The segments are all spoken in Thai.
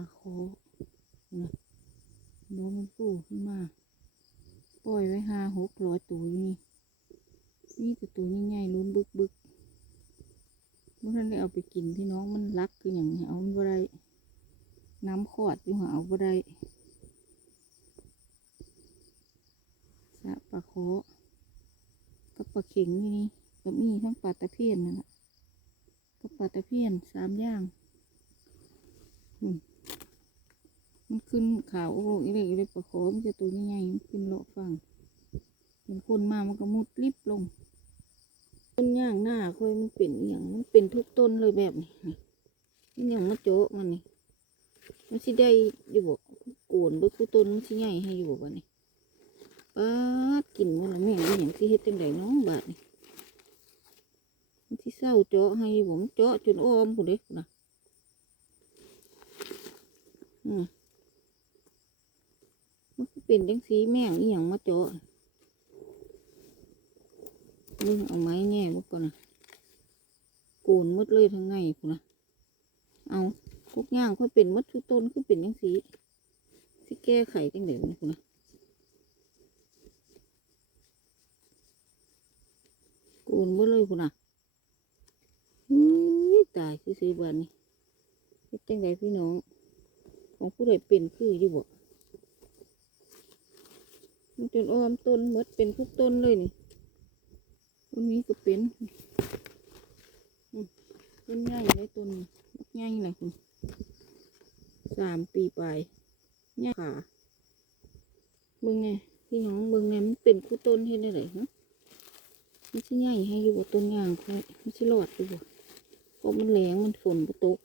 าโคนะน้องมันปูขึ้นมา ปล่อยไว้ห้าหกร้อยตัวอยู่นี่ นี่แต่ตัวใหญ่ๆลุ้นบึกบึกเมื่อท่านได้เอาไปกินพี่น้องมันรักคืออย่างนี้เอามันบ่ได้น้ำขอดอยู่หาเอาบ่ได้สะปลาโคกับปลาเข็งอยู่นี่กับมีทั้งปลาตะเพียนนั่นแหละกับปลาตะเพียนสามอย่าง อืม มันขึ้นขาวโอ้โหอีเล็กอีเล็กปลาโคมันจะตัวใหญ่ๆมันขึ้นโลาะฟังเป็นคนมามันก็มุดลิบลง ต้นย่างหน้าค่อยมันเป็นอย่างมันเป็นทุกต้นเลยแบบนี้นี่อย่างมาโจะมันนี่มันสิได้อยู่บ่โกนเบิกผู้ต้นมันสิใหญ่ให้อยู่บ่นี่ป้าดกินมันละแม่งอย่างสิเฮ็ดจังไดน้องบาดนี่มันสิเศร้าเจาะให้อยู่บ่มันเจาะจนอ้อมผู้เด็กนะอืม เป็นจังสีแม่งอหย่างมาเจานี่เอาไม้แง่บุกก่อนนะโกนมดเลยทั้งไงคุณนะเอาทุกย่างค่อยเป็นมดทุกต้นคือเป็นยังสีสิแก้ไขจังเดี๋ยวนี้คุณนะโกนมดเลยคุณนะตายซื้อๆบ้านนี้เฮ็ดจังไดพี่น้อง ของผู้ใดเป็นคืออยู่บ่ มันจนอ้อมต้นมดเป็นทุกต้นเลยนี่ต้นนี้ก็เป็นต้นใหญ่เลยต้นนี้ใหญ่เลยคุณสามปีปลายใหญ่ขาเบิ่งไงพี่น้องเบิ่งไงมันเป็นคู่ต้นที่ได้เลยฮะมันสิใหญ่ให้อยู่บนต้นยางค่อยมันสิรอดอยู่เพราะมันแรงมันฝนบ่ตก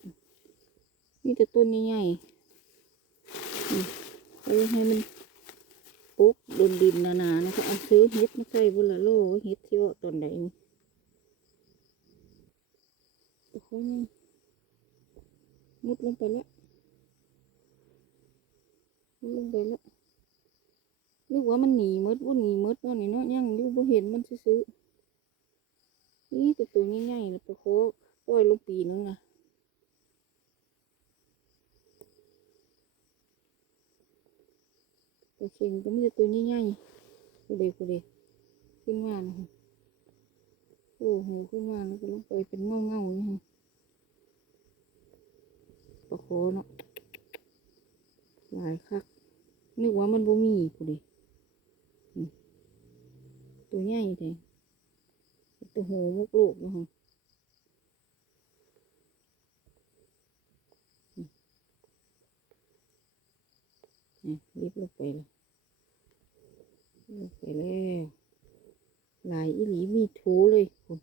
มีแต่ต้นใหญ่ๆเอาให้มัน ปุ๊บโดนดินหนาๆนะคะเอาซื้อเห็ดมาใส่บุละโลเห็ดที่ว่าตอนไหนนี่โอ้โหมุดลงไปแล้วมุดลงไปแล้วนึกว่ามันหนีมดว่าหนีมดว่านี่เนาะยังอยู่บ่เห็นมันซื้อนี่แต่ตัวใหญ่ๆแล้วปลาโคปล่อยลงปีนึงนะปลา เค็งก็มีแต่ตัวใหญ่ๆพอดีพอดีขึ้นมานะคะโอ้โหขึ้นมาแล้วก็ลงไปเป็นเงาเงาๆนี่ค่ะปลาโคเนาะหลายคักนึกว่ามันบ่มีพอดีอืมตัวใหญ่แท้ตัวโหมกลูกนะคะ นี่รีบลงไปเลยลงไปแล้วหลายอีหลีมีถูเลยคุณ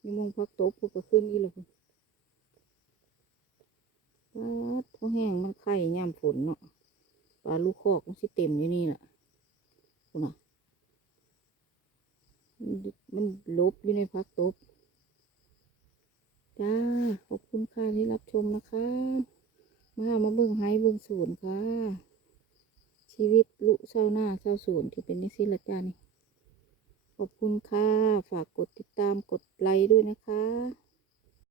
นี่มองพักโต๊ะพวกก็ขึ้นอีหลคุณปลาดพอแห้งมันไข่ย่ำฝนเนาะปลาลูกคอกมันสิเต็มอยู่นี่แหละคุณน่ะมันลบอยู่ในพักตบจ้า ขอบคุณค่ะที่รับชมนะคะ มา มาเบิ่งไฮเบิ่งสวนค่ะ ชีวิตลุเศร้าหน้าเศร้าสวนที่เป็นนิสิละจ้านี่ขอบคุณค่ะ ฝากกดติดตามกดไลค์ด้วยนะคะ